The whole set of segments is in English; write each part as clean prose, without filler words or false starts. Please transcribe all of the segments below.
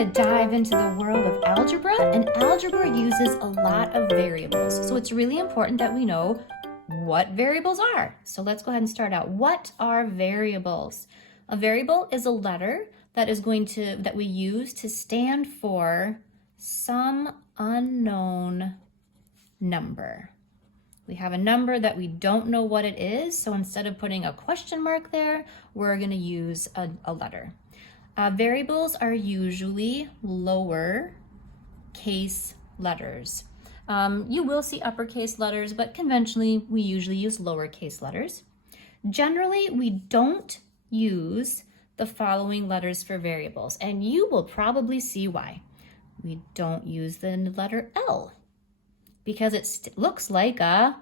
going to dive into the world of algebra, and algebra uses a lot of variables. So it's really important that we know what variables are. So let's go ahead and start out. What are variables? A variable is a letter that we use to stand for some unknown number. We have a number that we don't know what it is, so instead of putting a question mark there, we're going to use a letter. Variables are usually lower case letters. You will see uppercase letters, but conventionally we usually use lowercase letters. Generally, we don't use the following letters for variables, and you will probably see why. We don't use the letter L because it looks like a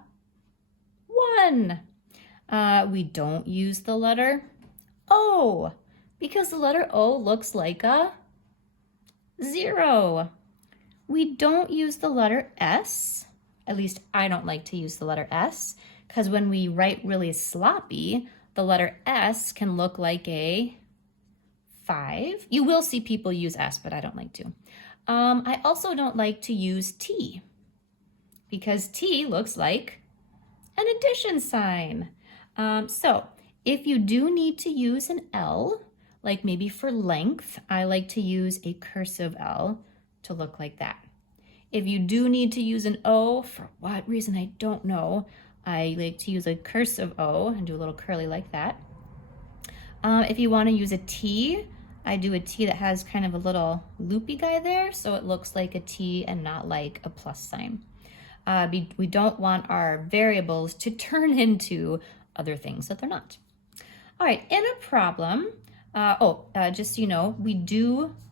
1. We don't use the letter O because the letter O looks like a 0. We don't use the letter S, at least I don't like to use the letter S, because when we write really sloppy, the letter S can look like a 5. You will see people use S, but I don't like to. I also don't like to use T, because T looks like an addition sign. So if you do need to use an L, like maybe for length, I like to use a cursive L to look like that. If you do need to use an O, for what reason I don't know, I like to use a cursive O and do a little curly like that. If you want to use a T, I do a T that has kind of a little loopy guy there, so it looks like a T and not like a plus sign. We don't want our variables to turn into other things that they're not. All right, in a problem, just so you know,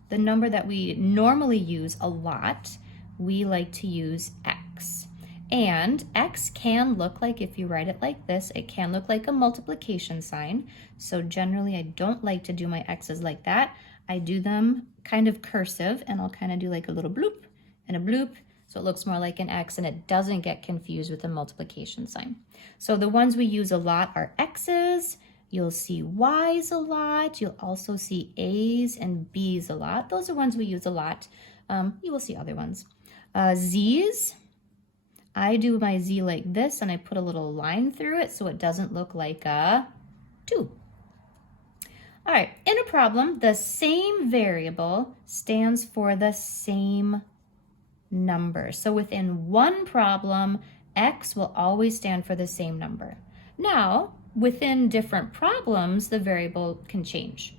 the number that we normally use a lot, we like to use X. And X can look like, if you write it like this, it can look like a multiplication sign. So generally I don't like to do my X's like that. I do them kind of cursive, and I'll kind of do like a little bloop and a bloop, so it looks more like an X and it doesn't get confused with a multiplication sign. So the ones we use a lot are X's. You'll see Y's a lot. You'll also see A's and B's a lot. Those are ones we use a lot. You will see other ones. Z's, I do my Z like this, and I put a little line through it so it doesn't look like a 2. All right, in a problem, the same variable stands for the same number. So within one problem, X will always stand for the same number. Now, within different problems, the variable can change.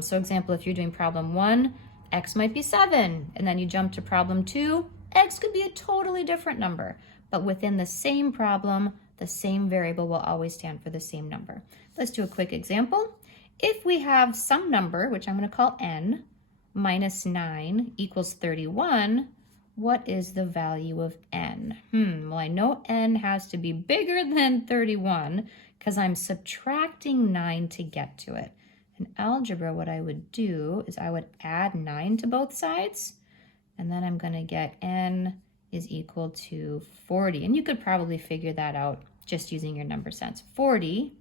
So example, if you're doing problem 1, X might be 7, and then you jump to problem 2, X could be a totally different number. But within the same problem, the same variable will always stand for the same number. Let's do a quick example. If we have some number, which I'm going to call n, minus 9 equals 31, what is the value of n? Well, I know n has to be bigger than 31 because I'm subtracting 9 to get to it. In algebra, what I would do is I would add 9 to both sides, and then I'm going to get n is equal to 40. And you could probably figure that out just using your number sense. 40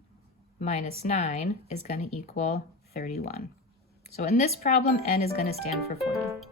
minus 9 is going to equal 31. So in this problem, n is going to stand for 40.